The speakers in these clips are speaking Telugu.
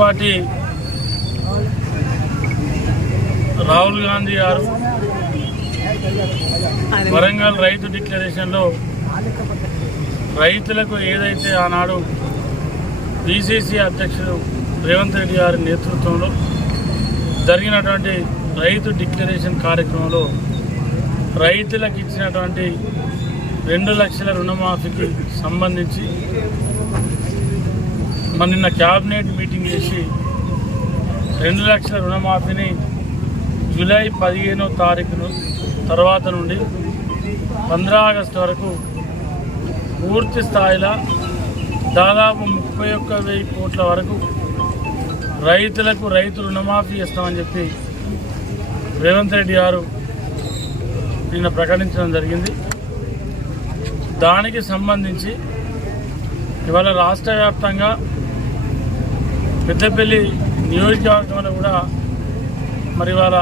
పార్టీ రాహుల్ గాంధీ గారు వరంగల్ రైతు డిక్లరేషన్లో రైతులకు ఏదైతే ఆనాడు పిసిసి అధ్యక్షుడు రేవంత్ రెడ్డి గారి నేతృత్వంలో జరిగినటువంటి రైతు డిక్లరేషన్ కార్యక్రమంలో రైతులకు ఇచ్చినటువంటి 2 లక్షల రుణమాఫీకి సంబంధించి నిన్న క్యాబినెట్ మీటింగ్ చేసి 2 లక్షల రుణమాఫీని జూలై 15వ తారీఖు తర్వాత నుండి 15 ఆగస్టు వరకు పూర్తి స్థాయిలో దాదాపు 31,000 కోట్ల వరకు రైతులకు రైతు రుణమాఫీ ఇస్తామని చెప్పి రేవంత్ రెడ్డి గారు నిన్న ప్రకటించడం జరిగింది. దానికి సంబంధించి ఇవాళ రాష్ట్ర వ్యాప్తంగా పెద్దపల్లి నియోజకవర్గంలో కూడా మరి ఇవాళ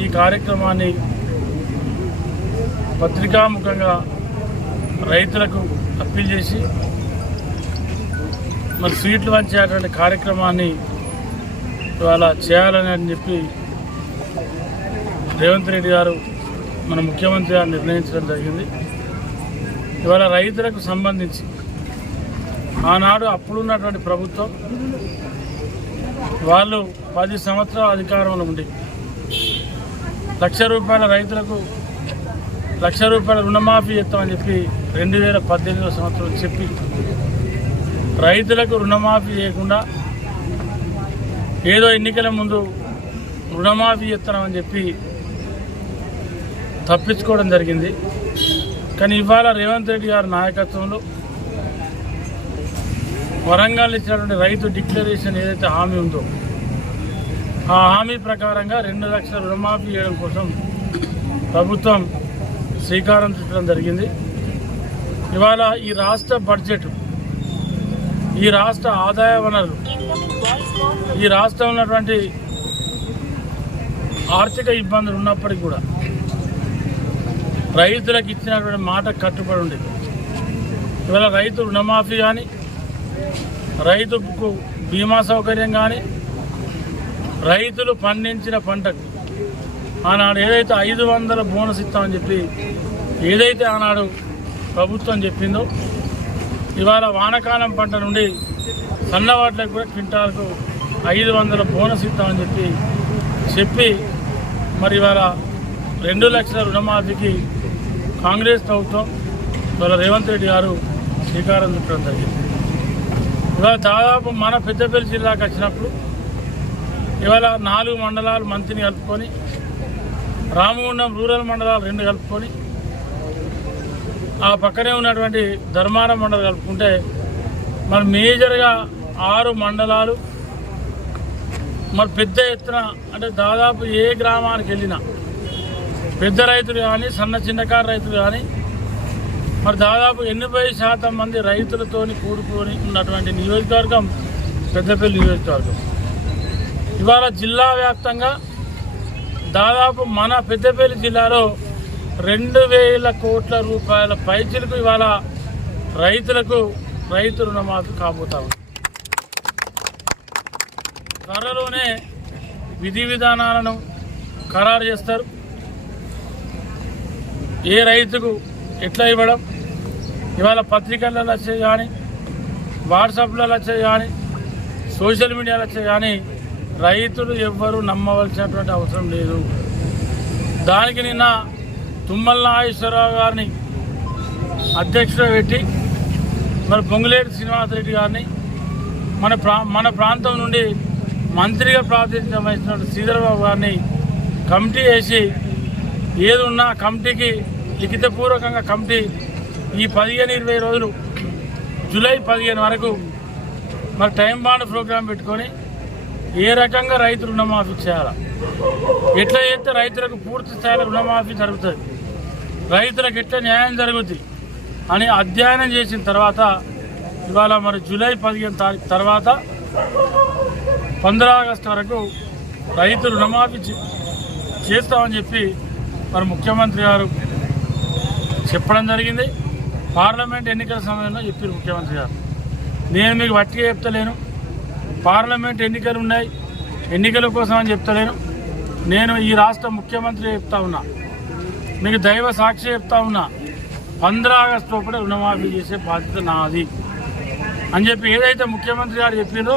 ఈ కార్యక్రమాన్ని పత్రికాముఖంగా రైతులకు అప్పీల్ చేసి మరి స్వీట్లు పంచేటువంటి కార్యక్రమాన్ని ఇవాళ చేయాలని చెప్పి రేవంత్ రెడ్డి గారు మన ముఖ్యమంత్రి గారు నిర్ణయించడం జరిగింది. ఇవాళ రైతులకు సంబంధించి ఆనాడు అప్పుడున్నటువంటి ప్రభుత్వం వాళ్ళు 10 సంవత్సరాల అధికారంలో ఉండి ₹1,00,000 రైతులకు ₹1,00,000 రుణమాఫీ ఇస్తామని చెప్పి 2018 సంవత్సరం చెప్పి రైతులకు రుణమాఫీ చేయకుండా ఏదో ఎన్నికల ముందు రుణమాఫీ ఇస్తామని చెప్పి తప్పించుకోవడం జరిగింది. కానీ ఇవాళ రేవంత్ రెడ్డి గారి నాయకత్వంలో వరంగల్ ఇచ్చినటువంటి రైతు డిక్లరేషన్ ఏదైతే హామీ ఉందో ఆ హామీ ప్రకారంగా 2 లక్షల రుణమాఫీ చేయడం కోసం ప్రభుత్వం శ్రీకారం చుట్టడం జరిగింది. ఇవాళ ఈ రాష్ట్ర బడ్జెట్, ఈ రాష్ట్ర ఆదాయ వనరులు, ఈ రాష్ట్రం ఉన్నటువంటి ఆర్థిక ఇబ్బందులు ఉన్నప్పటికీ కూడా రైతులకు ఇచ్చినటువంటి మాట కట్టుబడి ఉండేది. ఇవాళ రైతు రుణమాఫీ కానీ, రైతుకు బీమా సౌకర్యం కానీ, రైతులు పండించిన పంటకు ఆనాడు ఏదైతే 500 బోనస్ ఇస్తామని చెప్పి ఏదైతే ఆనాడు ప్రభుత్వం చెప్పిందో ఇవాళ వానాకాలం పంట నుండి సన్నవాట్లకు కూడా క్వింటాలకు 500 బోనస్ ఇస్తామని చెప్పి మరి ఇవాళ 2 లక్షల రుణమాఫీకి కాంగ్రెస్ ప్రభుత్వం ఇవాళ రేవంత్ రెడ్డి గారు శ్రీకారం చుట్టడం జరిగింది. ఇవాళ దాదాపు మన పెద్దపల్లి జిల్లాకు వచ్చినప్పుడు ఇవాళ 4 మండలాలు మంత్రిని కలుపుకొని, రామగుండం రూరల్ మండలాలు 2 కలుపుకొని, ఆ పక్కనే ఉన్నటువంటి ధర్మారం మండలం కలుపుకుంటే మరి మేజర్గా 6 మండలాలు మరి పెద్ద ఎత్తున అంటే దాదాపు ఏ గ్రామానికి వెళ్ళినా పెద్ద రైతులు కానీ, చిన్నకారు రైతులు కానీ మరి దాదాపు 80% మంది రైతులతోని కూడుకొని ఉన్నటువంటి నియోజకవర్గం పెద్దపల్లి నియోజకవర్గం. ఇవాళ జిల్లా వ్యాప్తంగా దాదాపు మన పెద్దపల్లి జిల్లాలో 2,000 కోట్ల రూపాయల పైచిలకు ఇవాళ రైతులకు రైతు రుణమాఫీ కాబోతా ఉంది. త్వరలోనే విధి విధానాలను ఖరారు చేస్తారు. ఏ రైతుకు ఎట్లా ఇవ్వడం, ఇవాళ పత్రికలలో వచ్చే కానీ, వాట్సాప్లలో వచ్చే కానీ, సోషల్ మీడియాలో వచ్చే కానీ రైతులు ఎవ్వరూ నమ్మవలసినటువంటి అవసరం లేదు. దానికి నిన్న తుమ్మల నాగేశ్వరరావు గారిని అధ్యక్షుడు పెట్టి మరి పొంగులేటి శ్రీనివాసరెడ్డి గారిని మన ప్రాంతం నుండి మంత్రిగా ప్రాతినిధ్యం వహిస్తున్న శ్రీధరబాబు గారిని కమిటీ వేసి ఏది ఉన్నా కమిటీకి లిఖితపూర్వకంగా కమిటీ ఈ 15-20 రోజులు జూలై 15 వరకు మరి టైం బాండ్ ప్రోగ్రాం పెట్టుకొని ఏ రకంగా రైతు రుణమాఫీ చేయాలా, ఎట్లా చేస్తే రైతులకు పూర్తి స్థాయిలో రుణమాఫీ జరుగుతుంది, రైతులకు ఎట్లా న్యాయం జరుగుతుంది అని అధ్యయనం చేసిన తర్వాత ఇవాళ మరి జూలై 15 తారీఖు తర్వాత 15 ఆగస్టు వరకు రైతు రుణమాఫీ చేస్తామని చెప్పి మరి ముఖ్యమంత్రి గారు చెప్పడం జరిగింది. పార్లమెంట్ ఎన్నికల సమయంలో చెప్పారు ముఖ్యమంత్రి గారు. నేను మీకు వట్టిగా చెప్తలేను, పార్లమెంట్ ఎన్నికలు ఉన్నాయి, ఎన్నికల కోసం అని చెప్తలేను. నేను ఈ రాష్ట్ర ముఖ్యమంత్రి చెప్తా ఉన్నా, మీకు దైవ సాక్షి చెప్తా ఉన్నా, 15 ఆగస్టు లోపల రుణమాఫీ చేసే బాధ్యత నాది అని చెప్పి ఏదైతే ముఖ్యమంత్రి గారు చెప్పిందో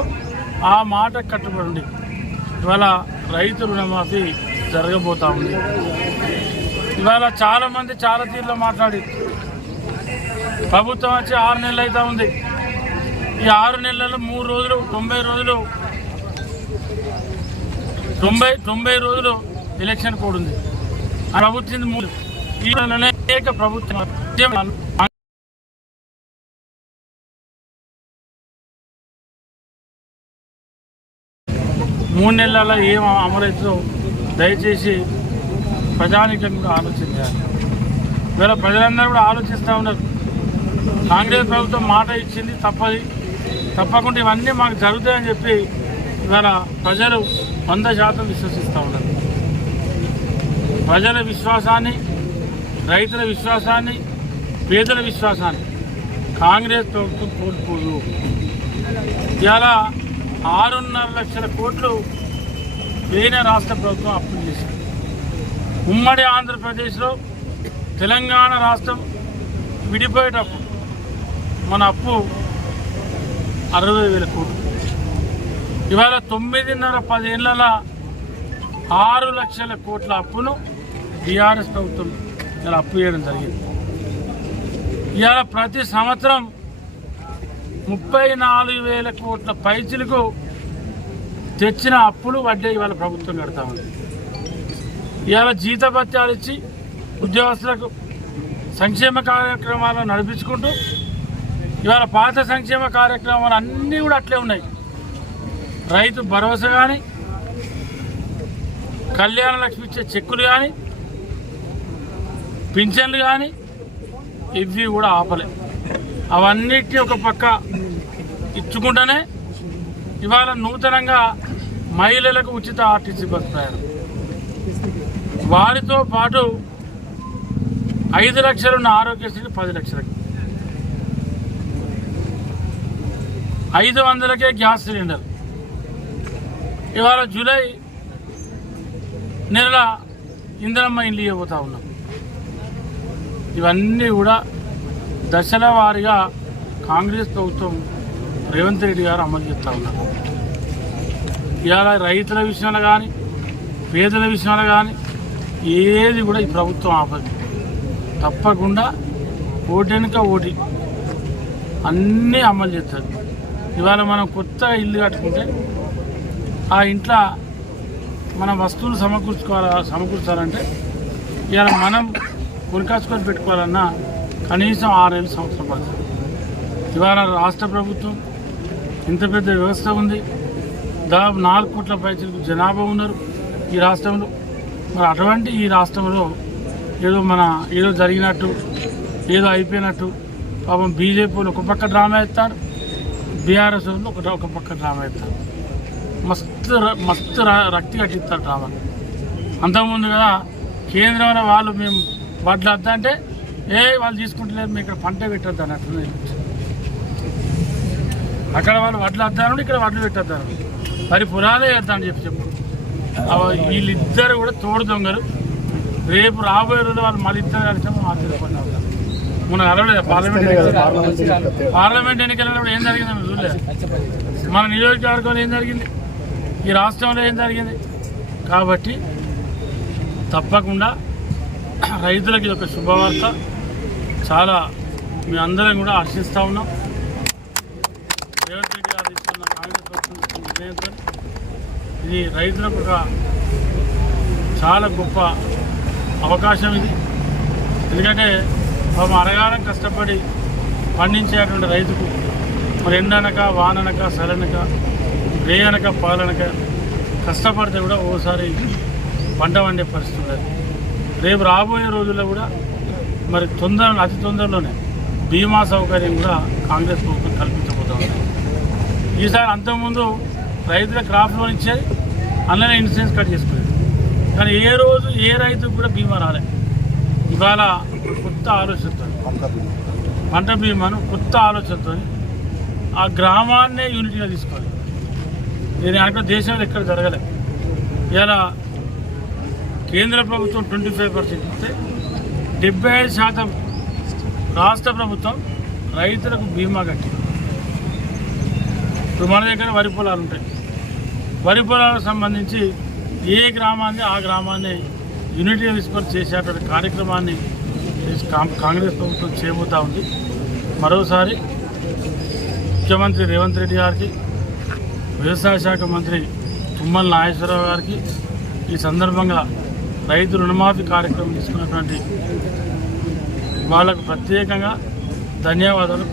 ఆ మాట కట్టుబడి ఇవాళ రైతు రుణమాఫీ జరగబోతా ఉంది. ఇవాళ చాలామంది చాలా తీరులో మాట్లాడి ప్రభుత్వం వచ్చి 6 నెలలు అవుతా ఉంది. ఈ 6 నెలల్లో 3 రోజులు 90 రోజులు ఎలక్షన్ కోడ్ ఉంది. ప్రభుత్వం 3 ప్రభుత్వం 3 నెలల్లో ఏం అమలవుతుందో దయచేసి ప్రజానికం కూడా ఆలోచన చేయాలి. ఇవాళ ప్రజలందరూ కూడా ఆలోచిస్తూ ఉన్నారు. కాంగ్రెస్ ప్రభుత్వం మాట ఇచ్చింది, తప్పకుండా ఇవన్నీ మాకు జరుగుతాయని చెప్పి ఇవాళ ప్రజలు 100% విశ్వసిస్తూ ఉన్నారు. ప్రజల విశ్వాసాన్ని, రైతుల విశ్వాసాన్ని, పేదల విశ్వాసాన్ని కాంగ్రెస్ ప్రభుత్వం కోల్పోదు. ఇవాళ 6.5 లక్షల కోట్లు వేరే రాష్ట్ర ప్రభుత్వం అప్పులు చేసింది. ఉమ్మడి ఆంధ్రప్రదేశ్లో తెలంగాణ రాష్ట్రం విడిపోయేటప్పుడు మన అప్పు 60,000 కోట్లు. ఇవాళ 9.5-10 ఏళ్ళ 6 లక్షల కోట్ల అప్పును టీఆర్ఎస్ ప్రభుత్వం ఇలా అప్పు చేయడం జరిగింది. ఇవాళ ప్రతి సంవత్సరం 34,000 కోట్ల పైచిలకు తెచ్చిన అప్పులు వడ్డీ ఇవాళ ప్రభుత్వం కడతా ఉంది. ఇవాళ జీతభత్యాలు ఇచ్చి ఉద్యోగస్తులకు సంక్షేమ కార్యక్రమాలను నడిపించుకుంటూ ఇవాళ పాత సంక్షేమ కార్యక్రమాలు అన్నీ కూడా అట్లే ఉన్నాయి. రైతు భరోసా కానీ, కళ్యాణ లక్ష్మి ఇచ్చే చెక్కులు కానీ, పింఛన్లు కానీ ఇవి కూడా ఆపలే. అవన్నిటినీ ఒక పక్క ఇచ్చుకుంటూనే ఇవాళ నూతనంగా మహిళలకు ఉచిత ఆర్టీసీ బస్ ప్రయాణం, వారితో పాటు 5 లక్షలున్న ఆరోగ్యశ్రీ 10 లక్షలకి, 500కే గ్యాస్ సిలిండర్. ఇవాళ జూలై నెల ఇందిరమ్మ ఇండ్లు ఇవ్వబోతా ఉన్నాం. ఇవన్నీ కూడా దశల వారీగా కాంగ్రెస్ ప్రభుత్వం రేవంత్ రెడ్డి గారు అమలు చేస్తూ ఉన్నారు. ఇవాళ రైతుల విషయంలో కానీ, పేదల విషయంలో కానీ ఏది కూడా ఈ ప్రభుత్వం ఆపదు. తప్పకుండా ఓటెనుక ఓటి అన్నీ అమలు చేస్తారు. ఇవాళ మనం కొత్తగా ఇల్లు కట్టుకుంటే ఆ ఇంట్లో మన వస్తువులు సమకూర్చాలంటే ఇవాళ మనం కొనుకాచుకొని పెట్టుకోవాలన్నా కనీసం 6 సంవత్సరం పడుతుంది. ఇవాళ రాష్ట్ర ప్రభుత్వం ఇంత పెద్ద వ్యవస్థ ఉంది, దాదాపు 4 కోట్ల పైచలకు జనాభా ఉన్నారు ఈ రాష్ట్రంలో. మరి అటువంటి ఈ రాష్ట్రంలో ఏదో జరిగినట్టు, ఏదో అయిపోయినట్టు పాపం బీజేపీ వాళ్ళు ఒక పక్క డ్రామా వేస్తారు, బీఆర్ఎస్ వాళ్ళు ఒక పక్క డ్రామా వేస్తారు. మస్తు రక్తి కట్టిస్తారు డ్రామా. అంతకుముందు కదా కేంద్రంలో వాళ్ళు మేము వడ్లు వద్దా అంటే వాళ్ళు తీసుకుంటలేదు, మేము ఇక్కడ పంట పెట్టద్దు అన్నట్టు. అక్కడ వాళ్ళు వడ్లు వద్దాను, ఇక్కడ వడ్లు పెట్టద్దాను, మరి పురాలే వేద్దా అని చెప్పు. వీళ్ళిద్దరు కూడా తోడు దొంగలు. రేపు రాబోయే రోజు వాళ్ళు మళ్ళీ ఇద్దరు కలిసి ఆశ్చర్యపడినారు. మనం అలవలేదు పార్లమెంట్ ఎన్నికలలో ఏం జరిగిందని చూడలేదు. మన నియోజకవర్గంలో ఏం జరిగింది, ఈ రాష్ట్రంలో ఏం జరిగింది. కాబట్టి తప్పకుండా రైతులకు ఇది ఒక శుభవార్త. చాలా మీ అందరం కూడా హర్షిస్తూ ఉన్నాం. రేవంత్ రెడ్డి గారు తీసుకున్న కాంగ్రెస్ ప్రభుత్వం నిర్ణయంతో ఇది రైతులకు ఒక చాలా గొప్ప అవకాశం ఇది. ఎందుకంటే పాపం అరగాలం కష్టపడి పండించేటువంటి రైతుకు మరి ఎండనక, వాననక, సరనక, రేయనక, పాలనక కష్టపడితే కూడా ఓసారి పంట వండే పరిస్థితి ఉండదు. రేపు రాబోయే రోజుల్లో కూడా మరి అతి తొందరలోనే బీమా సౌకర్యం కూడా కాంగ్రెస్ ప్రభుత్వం కల్పించబోతుంది. ఈసారి అంతకుముందు రైతుల క్రాప్ లోన్ ఇచ్చేది, అందులోనే ఇన్సూరెన్స్ కట్ చేసుకునేది. కానీ ఏ రోజు ఏ రైతుకు కూడా బీమా రాలేదు. ఇవాళ కొత్త ఆలోచనతో పంట బీమాను కొత్త ఆలోచనతో ఆ గ్రామాన్నే యూనిటీగా తీసుకోవాలి. దీని అనుకో దేశంలో ఎక్కడ జరగలే. ఇలా కేంద్ర ప్రభుత్వం 25% ఇస్తే 75% రాష్ట్ర ప్రభుత్వం రైతులకు బీమా కట్టి. ఇప్పుడు మన దగ్గర వరి పొలాలు ఉంటాయి. వరి పొలాలకు సంబంధించి ఏ గ్రామాన్ని ఆ గ్రామాన్ని యూనిటీ తీసుకొని చేసేటువంటి కార్యక్రమాన్ని కాంగ్రెస్ ప్రభుత్వం చేయబోతూ ఉంది. మరోసారి ముఖ్యమంత్రి రేవంత్ రెడ్డి గారికి, వ్యవసాయ శాఖ మంత్రి తుమ్మల నాగేశ్వరరావు గారికి ఈ సందర్భంగా రైతు రుణమాఫీ కార్యక్రమం తీసుకున్నటువంటి వాళ్ళకు ప్రత్యేకంగా ధన్యవాదాలు.